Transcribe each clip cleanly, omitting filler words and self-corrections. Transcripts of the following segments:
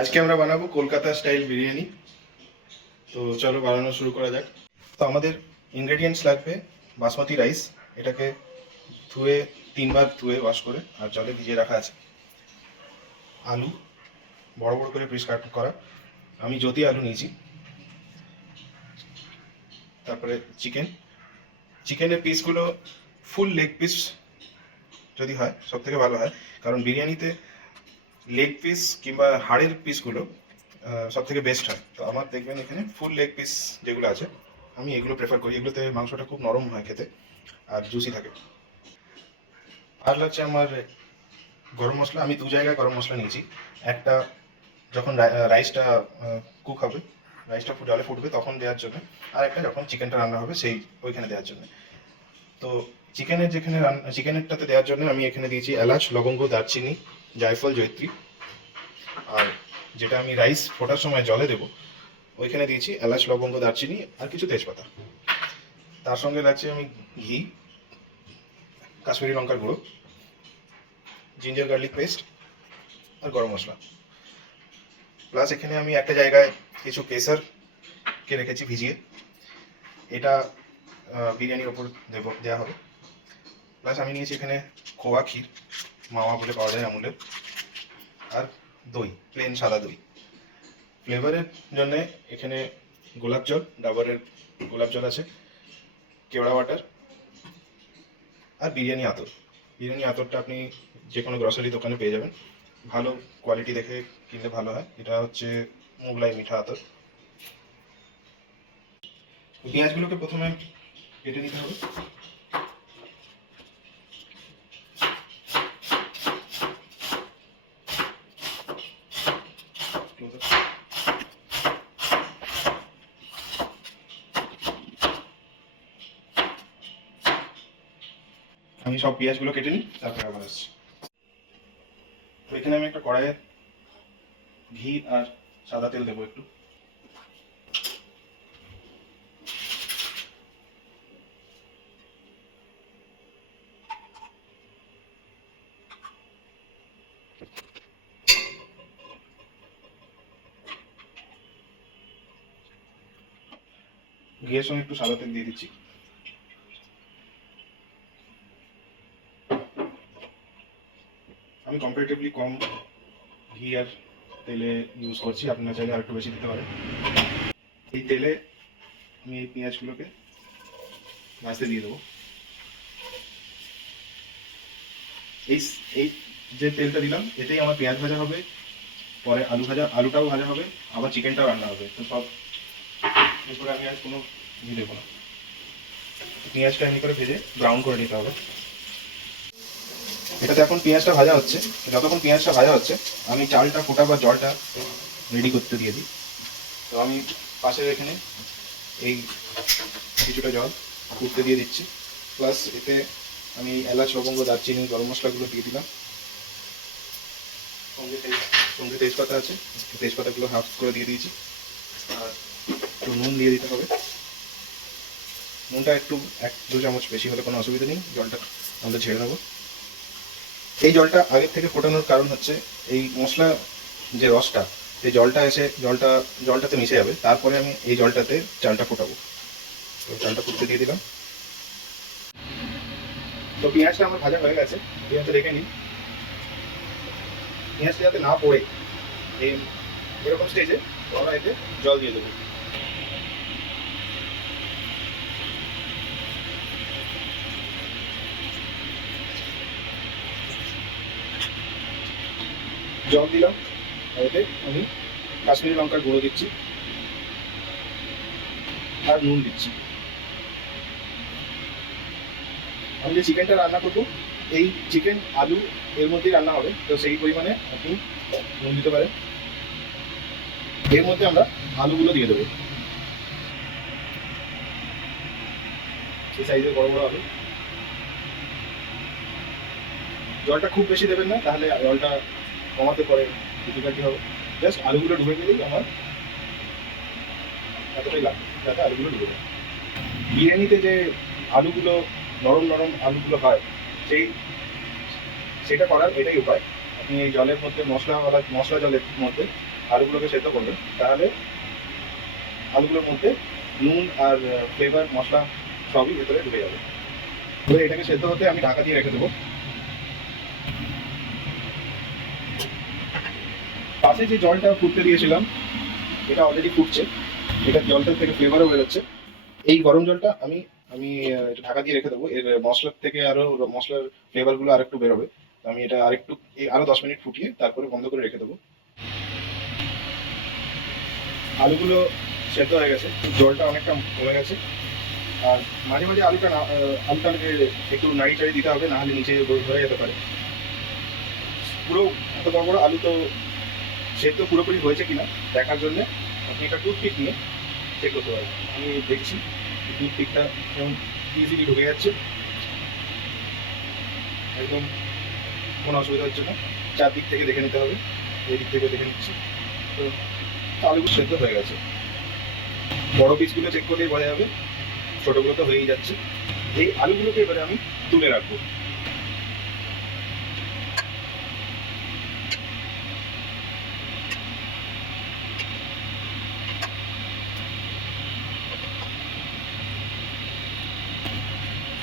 আজকে আমরা বানাবো কলকাতা স্টাইল বিরিয়ানি। তো চলো বানানো শুরু করা যাক। তো আমাদের ইনগ্রেডিয়েন্টস লাগবে বাসমতি রাইস, এটাকে ধুয়ে 3বার ধুয়ে ওয়াশ করে আর জলে ভিজিয়ে রাখা আছে। আলু বড় বড় করে পিস কাট করা, আমি জ্যোতি আলু নিয়েছি। তারপরে চিকেনের পিসগুলো ফুল লেগ পিস যদি হয় সব থেকে ভালো হয়, কারণ বিরিয়ানিতে লেগ পিস কিংবা হাড়ের পিসগুলো সব থেকে বেস্ট হয়। তো আমার দেখবেন এখানে ফুল লেগ পিস যেগুলো আছে আমি এগুলো প্রেফার করি, এগুলোতে মাংসটা খুব নরম হয় খেতে আর জুসি থাকে। আর লাগছে আমার গরম মশলা, আমি 2 জায়গায় গরম মশলা নিয়েছি। একটা যখন রাইসটা কুক হবে, রাইসটা জলে ফুটবে তখন দেওয়ার জন্য, আর একটা যখন চিকেনটা রান্না হবে সেই ওইখানে দেওয়ার জন্য। তো চিকেনেরটাতে দেওয়ার জন্য আমি এখানে দিয়েছি এলাচ, লবঙ্গ, দারচিনি, জায়ফল, জয়িত্রী। আর যেটা আমি রাইস ফোটার সময় জলে দেবো ওইখানে দিয়েছি এলাচ, লবঙ্গ, দারচিনি আর কিছু তেজপাতা। তার সঙ্গে লাগছে আমি ঘি, কাশ্মীরি লঙ্কার গুঁড়ো, জিঞ্জার গার্লিক পেস্ট আর গরম মশলা। প্লাস এখানে আমি একটা জায়গায় কিছু কেসারকে রেখেছি ভিজিয়ে, এটা বিরিয়ানির ওপর দেওয়া হবে। প্লাস আমি নিয়েছি এখানে খোয়া ক্ষীর, মাওয়া বলে পাওয়া যায় আমুলের, আর দই, প্লেন সাদা দই। ফ্লেভারের জন্য এখানে গোলাপ জল, ডাবরের গোলাপ জল আছে, কেওড়া ওয়াটার আর বিরিয়ানি আতরটা আপনি যে কোনো গ্রসারি দোকানে পেয়ে যাবেন, ভালো কোয়ালিটি দেখে কিনলে ভালো হয়। এটা হচ্ছে মোগলাই মিঠা আতর। পেঁয়াজগুলোকে প্রথমে কেটে নিতে হবে। আমি সব পেঁয়াজগুলো কেটে নিই, তারপরে আবার আসছি। তো এখানে আমি একটা কড়াইয়ে ঘি আর সাদা তেল দেবো একটু। ঘিয়ের সঙ্গে একটু সাদা তেল দিয়ে দিচ্ছি। আমি কম্পারেটিভলি কম ঘি আর তেলে ইউজ করছি, আপনারা চাইলে আর একটু বেশি দিতে পারেন। এই তেলে আমি এই পেঁয়াজগুলোকে ভাজতে দিয়ে দেবো। এই এই যে তেলটা দিলাম এতেই আমার পেঁয়াজ ভাজা হবে, পরে আলুটাও ভাজা হবে, আবার চিকেনটাও রান্না হবে। তো সব এরপরে আমি আর কোনো ঘি দেবো না। পেঁয়াজটা এমনি করে ভেজে ব্রাউন করে নিতে হবে। এটাতে এখন পেঁয়াজটা ভাজা হচ্ছে, যতক্ষণ পেঁয়াজটা ভাজা হচ্ছে আমি চালটা ফোটা বা জলটা রেডি করতে দিয়ে দিই। তো আমি পাশে এখানে এই কিছুটা জল ফুটতে দিয়ে দিচ্ছি। প্লাস এতে আমি এলাচ, লবঙ্গ, দারচিনি, গরম মশলাগুলো দিয়ে দিলাম। সঙ্গে তেজপাতা আছে, তেজপাতাগুলো হাফ করে দিয়ে দিয়েছি। আর একটু নুন দিয়ে দিতে হবে। নুনটা একটু 1-2 চামচ বেশি হলে কোনো অসুবিধা নেই, জলটা আমরা ঝেড়ে নেবো। এই জলটা আগের থেকে ফোটানোর কারণ হচ্ছে এই মশলা যে রসটা, এই জলটা এসে জলটাতে মিশে যাবে, তারপরে আমি এই জলটাতে চালটা ফোটাবো। তো চালটা ফুটতে দিয়ে দিলাম। তো পেঁয়াজটা আমার ভাজা হয়ে গেছে, পেঁয়াজটা দেখে নিই। পেঁয়াজটা যাতে না পড়ে এরকম স্টেজে আমরা এতে জল দিয়ে দেবো। জল দিলাম, আর এতে আমি কাশ্মীরি লঙ্কার গুঁড়ো দিচ্ছি আর নুন দিচ্ছি। আমি যে চিকেনটা রান্না করবো, এই চিকেন আলু এর মধ্যেই রান্না হবে, তো সেই পরিমাণে আপনি নুন দিতে পারেন। এর মধ্যে আমরা আলুগুলো দিয়ে দেবো, সেই সাইজের বড় বড় আলু। জলটা খুব বেশি দেবেন না, তাহলে জলটা কমাতে পরে ডিফিকাল্টি হবে। জাস্ট আলুগুলো ডুবে গেলেই আমার এতটাই লাগবে, যাতে আলুগুলো ডুবে যায়। বিরিয়ানিতে যে আলুগুলো নরম নরম আলুগুলো হয়, সেটা করার এটাই উপায়। আপনি এই জলের মধ্যে মশলা জলের মধ্যে আলুগুলোকে সেদ্ধ করবেন, তাহলে আলুগুলোর মধ্যে নুন আর ফ্লেভার মশলা সবই ভেতরে ঢুকে যাবে। এবার এটাকে সেদ্ধ হতে আমি ঢাকা দিয়ে রেখে দেবো। পাশে যে জলটা ফুটতে দিয়েছিলাম এটা অলরেডি ফুটছে, এটা জলটার থেকে ফ্লেভারও বেরোচ্ছে। এই গরম জলটা আমি আমি একটু ঢাকা দিয়ে রেখে দেবো, এর মশলার থেকে আরো মশলার ফ্লেভারগুলো আর একটু বেরোবে। আমি এটা আরেকটু আরো 10 মিনিট ফুটিয়ে তারপরে বন্ধ করে রেখে দেবো। আলুগুলো সেদ্ধ হয়ে গেছে, জলটা অনেকটা কমে গেছে। আর মাঝে মাঝে আলুটাকে একটু নাড়ি চাড়ি দিতে হবে, নাহলে নিচে ধরে যেতে পারে। পুরো এত বড় বড় আলু তো সেদ্ধ পুরোপুরি হয়েছে কিনা দেখার জন্য আপনি একটা টুথপিক নিয়ে চেক করতে পারেন। আমি দেখছি টুথপিকটা যেমন ইজিলি ঢুকে যাচ্ছে, একদম কোনো অসুবিধা হচ্ছে না। চারদিক থেকে দেখে নিতে হবে, এই দিক থেকে দেখে নিচ্ছি। তো আলুগুলো সেদ্ধ হয়ে গেছে। বড় পিসগুলো চেক করলেই বোঝা যাবে, ছোটগুলো তো হয়েই যাচ্ছে। এই আলুগুলোকে এবারে আমি তুলে রাখবো।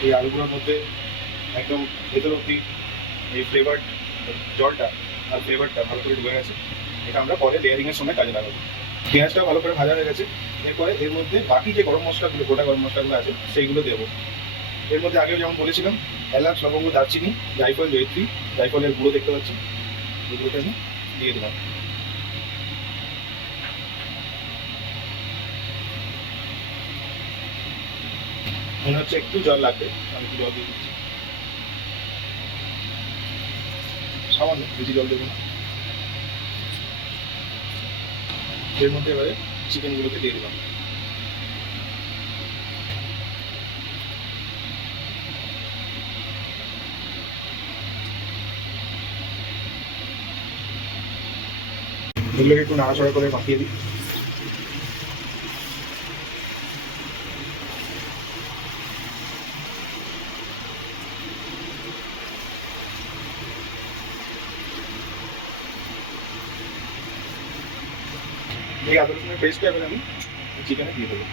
এই আলুগুলোর মধ্যে একদম ভেতর অব্দি এই ফ্লেভার জলটা আর ফ্লেভারটা ভালো করে ঢুকে গেছে। এটা আমরা পরে লেয়ারিং এর সময় কাজে লাগাবো। পেঁয়াজটাও ভালো করে ভাজা হয়ে গেছে। এরপরে এর মধ্যে বাকি যে গরম মশলাগুলো, গোটা গরম মশলাগুলো আছে সেইগুলো দেবো। এর মধ্যে আগেও যেমন বলেছিলাম, এলাচ, লবঙ্গ, দারচিনি, জায়ফল, জয়িত্রী, জায়ফলের গুঁড়ো দেখতে পাচ্ছি, এগুলোকে আমি দিয়ে দিলাম। মনে হচ্ছে একটু জল লাগবে, আমি একটু জল দিয়ে দিচ্ছি, সামান্য, বেশি জল দেবো না। এর মধ্যে এবারে চিকেনগুলোকে দিয়ে দিলাম। এগুলোকে একটু নাড়াচাড়া করে মাখিয়ে দিই। এই আদা রসুনের পেস্টটা এবার আমি চিকেনে দিয়ে দেবো।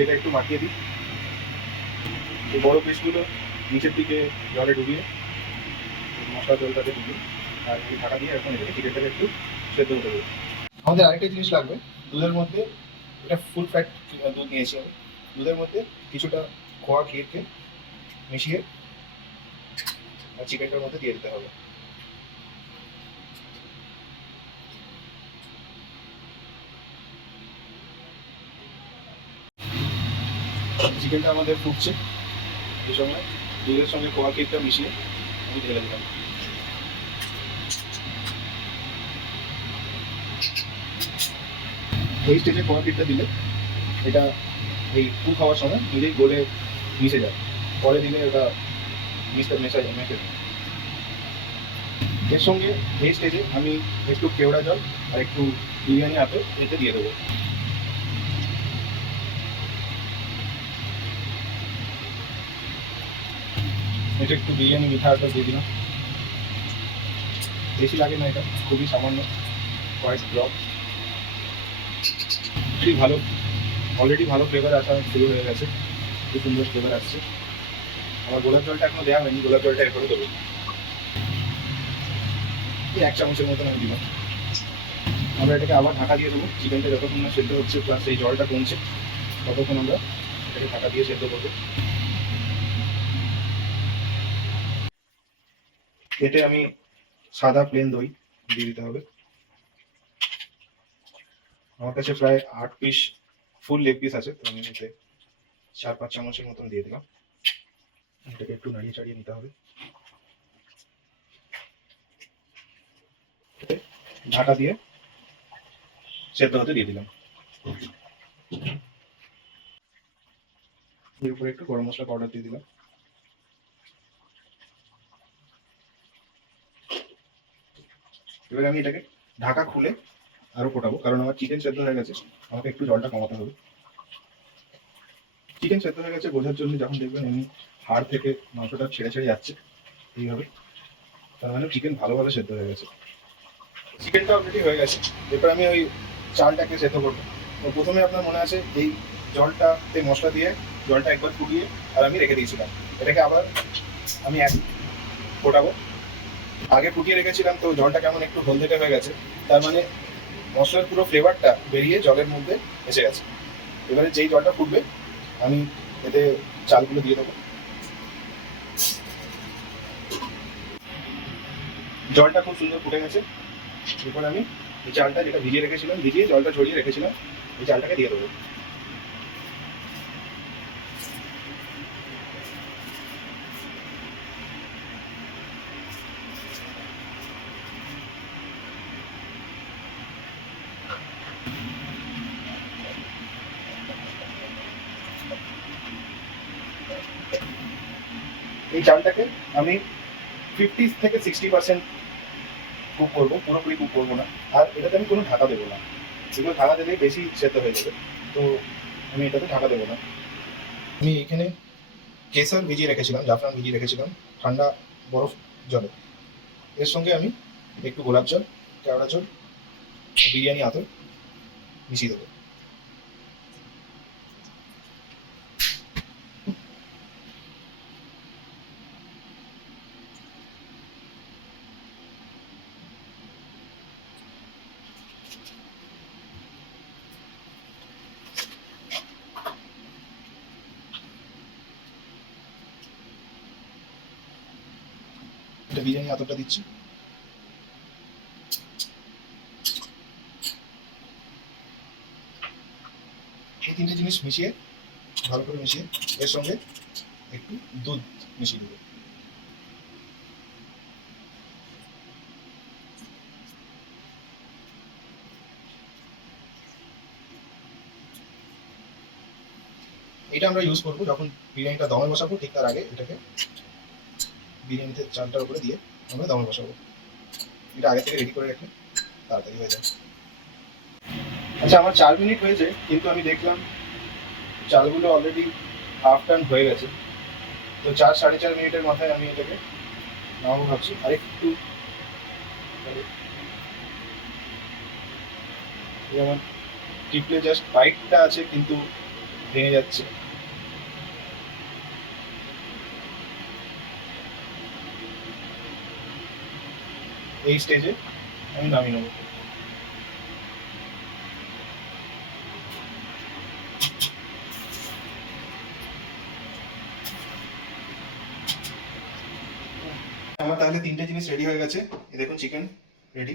এটা একটু মাখিয়ে দিই। এই বড় পিসগুলো নিচের দিকে জলে ডুবিয়ে মশলা জলটাতে ডুবিয়ে আর এই ঢাকা দিয়ে এখন এটাকে চিকেনটাকে একটু সেদ্ধ হতে দেবো। আমাদের আরেকটা জিনিস লাগবে, দুধের মধ্যে, এটা ফুল ফ্যাট দুধ নিয়েছি আমি। দুধের মধ্যে কিছুটা খোয়া ক্ষীরকে মিশিয়ে চিকেনটার মধ্যে দিয়ে দিতে হবে। চিকেনটা আমাদের ফুটছে, এই সময় দুধের সঙ্গে খোয়া ক্ষীরটা মিশিয়ে আমি ঢেলে দিলাম। এই স্টেজে খোয়া ক্ষীরটা দিলে এটা এই কুক হওয়ার সময় নিজেই গলে মিশে যায়, পরে দিলে ওটা মেশে যায়। এর সঙ্গে এই স্টেজে আমি একটু কেওড়া জল আর একটু বিরিয়ানি আতে এতে দিয়ে দেবো। এটা একটু বিরিয়ানি মিঠা আটা দিয়ে দিলাম, বেশি লাগে না, এটা খুবই সামান্য, কয়েক ড্রপ। খুবই ভালো, অলরেডি ভালো ফ্লেভার আসা শুরু হয়ে গেছে, খুব সুন্দর ফ্লেভার আসছে। আমার গোলাপ জলটা এখনো দেওয়া হয়নি, গোলাপ জলটা এখনো দেবো। এই 1 চামচের মতন আমি দিলাম। আমরা এটাকে আবার ঢাকা দিয়ে দেবো, চিকেনটা যতক্ষণ না সেদ্ধ হচ্ছে প্লাস এই জলটা কমছে ততক্ষণ আমরা এটাকে ঢাকা দিয়ে সেদ্ধ করবো। এতে আমি সাদা প্লেন দই দিয়ে দিতে হবে। আমার কাছে প্রায় 8 পিস ফুল লেগ পিস আছে, তো আমি এতে 4-5 চামচের মতন দিয়ে দিলাম। এটাকে একটু নাড়িয়ে চাড়িয়ে নিতে হবে। ঢাকা দিয়ে সেদ্ধ হতে দিয়ে দিলাম। এর উপরে একটু গরম মশলা পাউডার দিয়ে দিলাম। এবার আমি এটাকে ঢাকা খুলে আরো ফোটাবো, কারণ আমার চিকেন সেদ্ধ হয়ে গেছে, আমাকে একটু জলটা কমাতে হবে। চিকেন সেদ্ধ হয়ে গেছে বোঝার জন্য যখন দেখবেন এমনি হাড় থেকে মাংসটা ছেড়ে ছেড়ে যাচ্ছে এইভাবে, তার মানে চিকেন ভালোভাবে সেদ্ধ হয়ে গেছে। চিকেনটা অলরেডি হয়ে গেছে। এরপর আমি ওই চালটাকে সেদ্ধ করবো। তো প্রথমে আপনার মনে আছে এই জলটাতে মশলা দিয়ে জলটা একবার ফুটিয়ে আর আমি রেখে দিয়েছিলাম। এটাকে আবার আমি ফোটাবো। আগে ফুটিয়ে রেখেছিলাম তো জলটা কেমন একটু হলদেটে হয়ে গেছে, তার মানে মশলার পুরো ফ্লেভারটা বেরিয়ে জলের মধ্যে এসে গেছে। এবারে যেই জলটা ফুটবে আমি এতে চালগুলো দিয়ে দেবো। জলটা খুব সুন্দর ফুটে গেছে। এরপর আমি এই চালটা যেটা ভিজিয়ে রেখেছিলাম, ভিজিয়ে জলটা ঝরিয়ে রেখেছিলাম, এই চালটাকে দিয়ে দেবো। এই চালটাকে আমি 50 থেকে 60% কুক করবো, পুরোপুরি কুক করবো না। আর এটাতে আমি কোনো ঢাকা দেবো না, এগুলো ঢাকা দিলেই বেশি সেদ্ধ হয়ে যাবে, তো আমি এটাতে ঢাকা দেবো না। আমি এখানে কেসার ভিজিয়ে রেখেছিলাম, জাফরান ভিজিয়ে রেখেছিলাম ঠান্ডা বরফ জলে। এর সঙ্গে আমি একটু গোলাপ জল, কেওড়া জল, বিরিয়ানি আতর মিশিয়ে দেবো। এটা বিরিয়ানি আতরটা দিচ্ছি। এই তিনটে জিনিস মিশিয়ে ভালো করে মিশিয়ে এর সঙ্গে একটু দুধ মিশিয়ে দেবো। এটা আমরা ইউজ করবো যখন বিরিয়ানিটা দমে বসাবো, ঠিক তার আগে এটাকে বিরিয়ানিতে চালটার উপরে দিয়ে আমরা দমে বসাবো। এটা আগে থেকে রেডি করে রাখলে তাড়াতাড়ি হয়ে যায়। আচ্ছা, আমার 4 মিনিট হয়েছে, কিন্তু আমি দেখলাম চালগুলো অলরেডি হাফ টার্ন হয়ে গেছে। তো 4-4.5 মিনিটের মাথায় আমি এটাকে নামাবো ভাবছি। আরেকটু যেমন টিপলে জাস্ট বাইটটা আছে কিন্তু ভেঙে যাচ্ছে, এই স্টেজে আমি নামিয়ে নেবো। আমার তাহলে তিনটে জিনিস রেডি হয়ে গেছে। এই দেখুন চিকেন রেডি।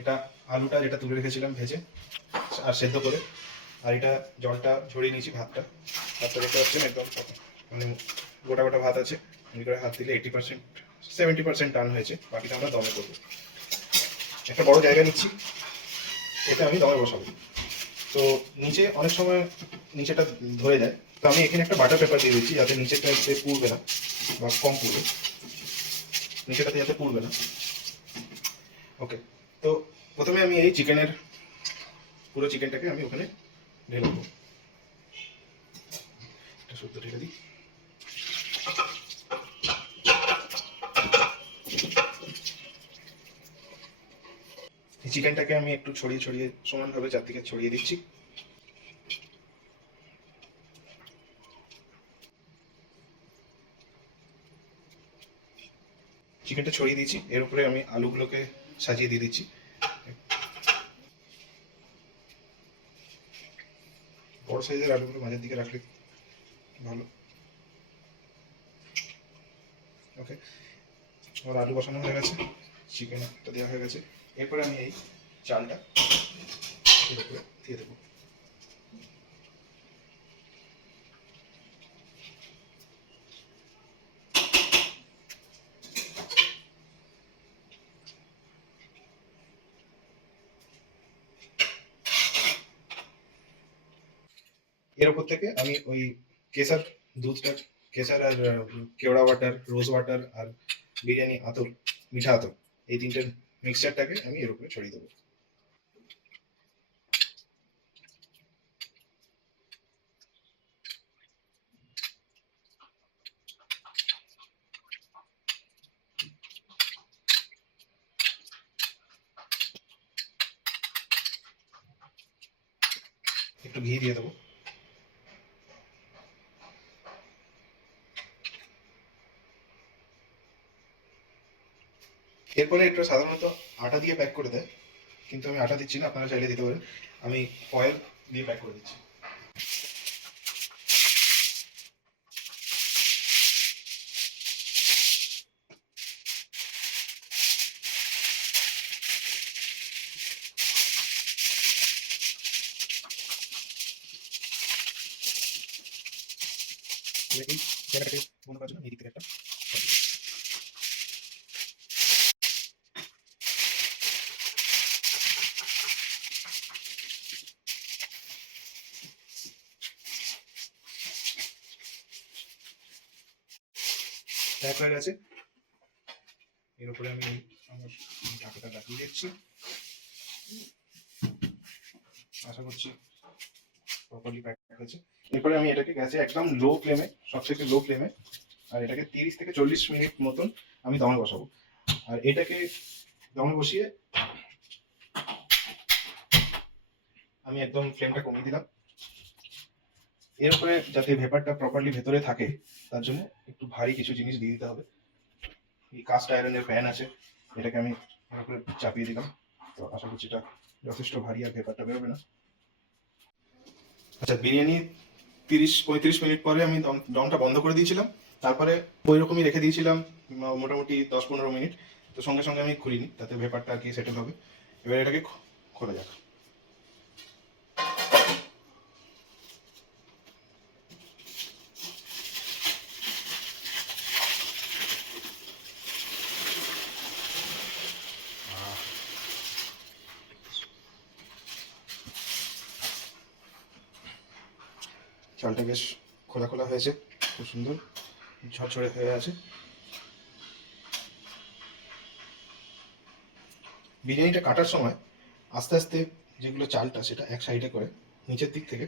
এটা আলুটা যেটা তুলে রেখেছিলাম ভেজে আর সেদ্ধ করে, আর এটা জলটা ঝরিয়ে নিয়েছি, ভাতটা দেখতে পাচ্ছেন একদম মানে গোটা গোটা ভাত আছে। আমি করে হাত দিলে 80%-70% টান হয়েছে, বাকিটা আমরা দমে করবো। একটা বড় জায়গা নিচ্ছি, এটা আমি দমে বসাবো। তো নিচে অনেক সময় নিচেটা ধরে যায়, তো আমি এখানে একটা বাটার পেপার দিয়ে দিচ্ছি যাতে নিচেটাতে পুড়বে না বা কম পুড়বে, নিচেটাতে যাতে পুড়বে না। ওকে, তো প্রথমে আমি এই পুরো চিকেনটাকে আমি ওখানে ঢেলে দেবো। এটা শুদ্ধ ঢেলে দিই। এই চিকেনটাকে আমি একটু ছড়িয়ে ছড়িয়ে সমানভাবে চারদিকে ছড়িয়ে দিচ্ছি। চিকেনটা ছড়িয়ে দিয়েছি, এর উপরে আমি আলুগুলোকে সাজিয়ে দিয়ে দিচ্ছি। বড় সাইজের আলুগুলো মাঝের দিকে রাখলে ভালো। ওকে, আমার আলু বসানো হয়ে গেছে, চিকেনটা দেওয়া হয়ে গেছে। এরপরে আমি এই চালটা এর উপরে দিয়ে দেবো। এর উপর থেকে আমি ওই কেসার দুধটা, কেসার আর কেওড়া ওয়াটার, রোজ ওয়াটার আর বিরিয়ানি আতর, মিঠা আতর, এই তিনটে মিক্সচারটাকে আমি এর উপরে ছড়িয়ে দেবো। একটু ঘি দিয়ে দেবো। এরপরে একটু সাধারণত আটা দিয়ে প্যাক করে দেয়, কিন্তু আমি আটা দিচ্ছি না, আপনারা চাইলে দিতে পারেন। আমি ফয়েল দিয়ে প্যাক করে দিচ্ছি। এই জায়গাটাকে বন্ধ করার জন্য এই দিক থেকে একটা প্যাক হয়ে গেছে। এর উপরে আমি আমার ঢাকাটা লাগিয়ে দিচ্ছি। আশা করছি প্রপারলি প্যাক হয়েছে। এরপরে আমি এটাকে গ্যাসে একদম লো ফ্লেমে, সবথেকে লো ফ্লেমে, আর এটাকে 30 থেকে 40 মিনিট মতন আমি দমে বসাবো। আর এটাকে দমে বসিয়ে আমি একদম ফ্লেমটা কমিয়ে দিলাম। এর উপরে যাতে ভেপারটা প্রপারলি ভেতরে থাকে তার জন্য একটু ভারী কিছু জিনিস দিয়ে দিতে হবে। এই কাস্ট আয়রনের প্যান আছে, এটাকে আমি এর উপরে চাপিয়ে দিলাম। তো আশা করছি এটা যথেষ্ট ভারী আর ভেপারটা বেরোবে না। আচ্ছা, বিরিয়ানি 30-35 মিনিট পরে আমি দমটা বন্ধ করে দিয়েছিলাম। তারপরে ওই রকমই রেখে দিয়েছিলাম মোটামুটি 10-15 মিনিট। তো সঙ্গে সঙ্গে আমি খুলিনি, তাতে ভেপারটা আর কি সেটেল হবে। এবার এটাকে খোলা যাক। চালটা বেশ খোলা খোলা হয়েছে, খুব সুন্দর ঝরঝরে হয়ে আছে। বিরিয়ানিটা কাটার সময় আস্তে আস্তে যেগুলো চালটা সেটা এক সাইডে করে নিচের দিক থেকে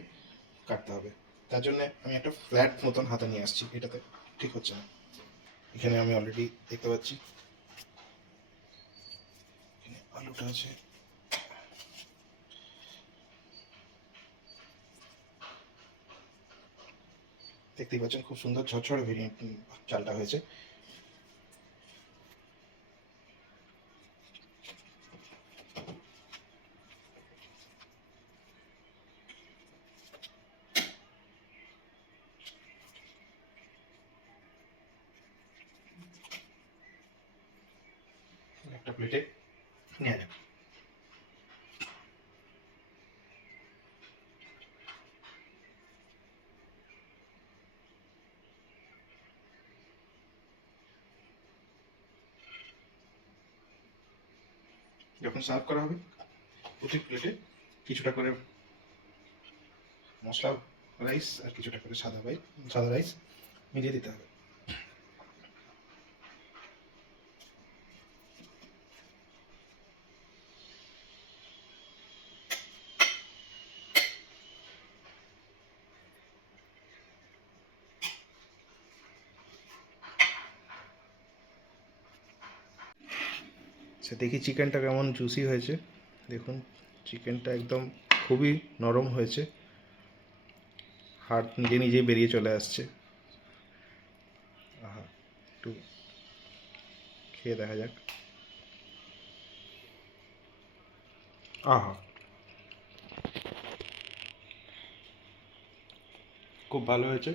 কাটতে হবে। তার জন্য আমি একটা ফ্ল্যাট মতন হাতে নিয়ে আসছি, এটাতে ঠিক হচ্ছে না। এখানে আমি অলরেডি দেখতে পাচ্ছি এখানে আলুটা আছে। দেখতেই পাচ্ছেন খুব সুন্দর ঝরঝরে বিরিয়ানি চালটা হয়েছে। একটা প্লেটে নিয়ে যাক। যখন সার্ভ করা হবে প্রতি প্লেটে কিছুটা করে মশলা রাইস আর কিছুটা করে সাদা রাইস মিলিয়ে দিতে হবে। সে দেখি চিকেনটা কেমন জুসি হয়েছে। দেখুন চিকেনটা একদম খুবই নরম হয়েছে, হাড় নিজে নিজেই বেরিয়ে চলে আসছে। আহা, একটু খেয়ে দেখা যাক। আহা, খুব ভালো হয়েছে।